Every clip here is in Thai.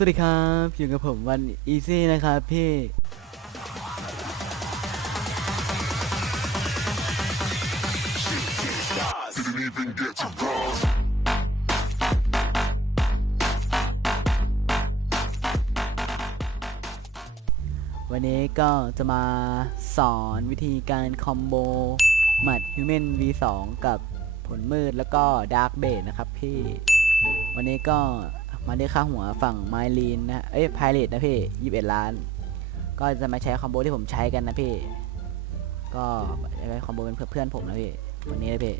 สวัสดีครับ อยู่กับผมวันอีซี่นะครับพี่วันนี้ก็จะมาสอนวิธีการคอมโบหมัด Human V2 กับผลมืดแล้วก็ Dark b a s e นะครับพี่ วันนี้ก็ มาได้ค่าหัวฝั่งไมลีนนะเอ้ยพายเลตนะพี่21ล้าน ก็จะมาใช้คอมโบที่ผมใช้กันนะพี่ ก็จะไปคอมโบเป็นเพื่อนผมนะพี่วันนี้นะพี่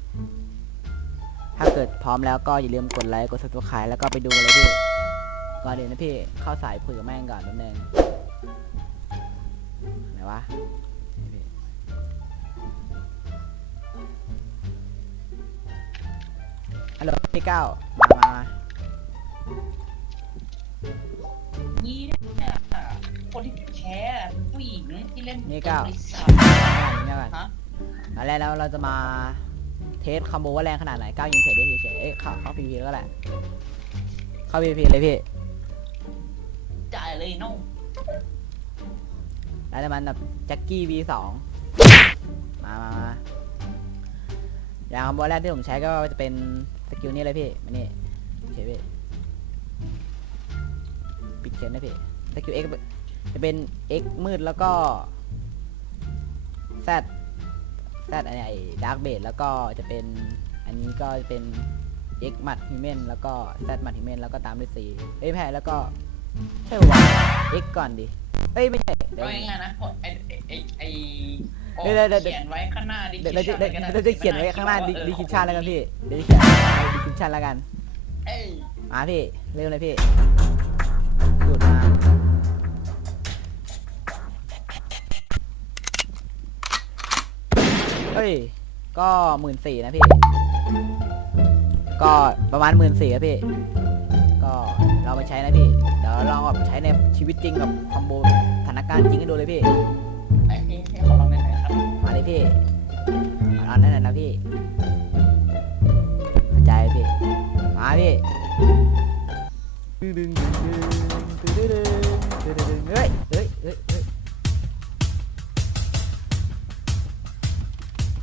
ถ้าเกิดพร้อมแล้วก็อย่าลืมกดไลค์กด subscribe แล้วก็ไปดูกันเลยพี่ก่อนเดี๋ยวนะพี่เข้าสายคุยกับแม่งก่อนนิดนึงไหนวะฮัลโหลพี่เก้า เล่นนี่เก้าบริษัทนี่ก่อนฮะมาแล้วแล้วเราจะมาเทสคอมโบว่าแรงขนาดไหนเก้ายิงเฉยได้เฉยๆเอ้ยเข้าเข้าพีพีแล้วก็แหละ เข้าพีพีเลยพี่จ่ายเลยน้องแล้วจะมันแบบแจ็คกี้ V2 มามามาอย่างคอมโบแรกที่ผมใช้ก็จะเป็นสกิลนี้เลยพี่มานี่เฉยพี่ปิดเขียนนะพี่สกิล X จะเป็น X มืดแล้วก็ Z Z อันนี้ไอ้ดาร์กเบดแล้วก็จะเป็นอันนี้ก็จะเป็น X มัดฮิเมนแล้วก็ Z มัดฮิเมนแล้วก็ตามด้วย C เอ้ยแพ้แล้วก็ใช่วะ X ก่อนดิเอ้ยไม่ใช่เดี๋ยว ก็ง่ายๆนะกดไอ้ไอ้ไอ้โอ้เดี๋ยวเดี๋ยวเดี๋ยว เขียนไว้ข้างหน้าดิเดี๋ยวเราจะคิเดี๋ยวชั่นเราจะเขียนไว้ข้างหน้าเออดิคิชันแล้วกันเออพี่เดี๋ยวจะเขียนดิคิชันแล้วกัน เอ้ย มาพี่เร็วเลยพี่ เฮ้ย ก็หมื่นสี่นะพี่ ก็ประมาณหมื่นสี่ครับพี่ ก็เราไปใช้นะพี่ เดี๋ยวลองแบบใช้ในชีวิตจริงกับคอมโบสถานการณ์จริงให้ดูเลยพี่ ไหนนี่ให้ขอลองได้ไหมครับมาเลยพี่มองนั่นนะพี่กระจายพี่ มาพี่ เฮ้ย เฮ้ย เฮ้ยเฮ้ย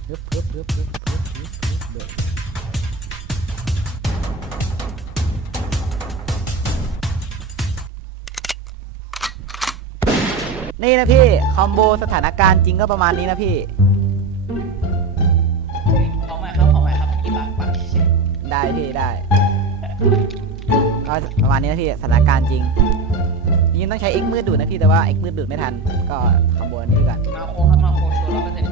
ฮึบฮึบฮึบฮึบฮึบฮึบฮึบเดินนี่นะพี่ คอมโบสถานการณ์จริงก็ประมาณนี้นะพี่ ขอใหม่ครับขอใหม่ครับกี่บาทบาทเฉยได้พี่ได้ก็ประมาณนี้นะพี่สถานการณ์จริงจริงๆต้องใช้ X มืดดูดนะพี่แต่ว่า X มืดดูดไม่ทัน ก็คอมโบอันนี้ดีกว่า มาโคครับมาโคชัวร์ร้อยเปอร์เซ็นต์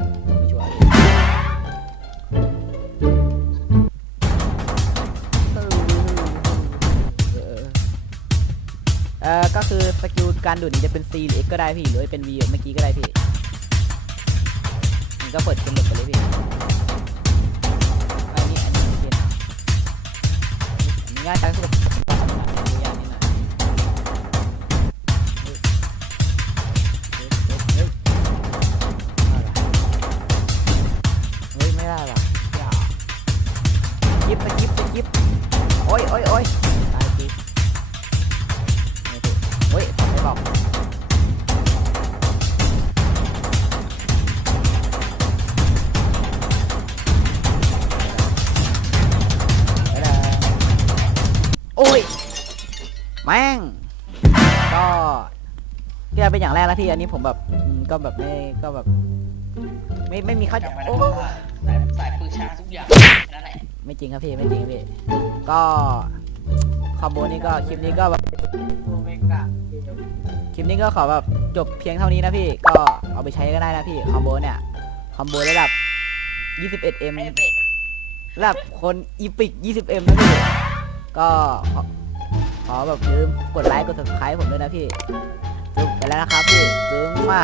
กิลการดูดนี้จะเป็น C หรือ X ก็ได้พี่หรือเป็น V เมื่อกี้ก็ได้พี่นี่ก็เปิดเป็นหลบไปเลยพี่อันนี้อันนี้เป็นอันนี้ง่ายจังสุด แม่ง ก็ที่เป็นอย่างแรกแล้วพี่อันนี้ผมแบบอืมก็แบบไม่ก็แบบ ไม่ไม่มีเข้าใจจำไว้นะโอ้ว่าสายสายปืนชาทุกอย่างแค่นั้นแหละไม่จริงครับพี่ไม่จริงครับพี่ก็คอมโบนี้ก็คลิปนี้ก็แบบคลิปนี้ก็ขอแบบจบเพียงเท่านี้นะพี่ก็เอาไปใช้ก็ได้นะพี่คอมโบเนี่ยคอมโบระดับ 21m ไม่เบรก ระดับคนอีพิก 20m นะพี่ก็ขอ ขอแบบยืมกดไลค์กด subscribe ผมด้วยนะพี่จุบไปแล้วนะครับพี่จึงมา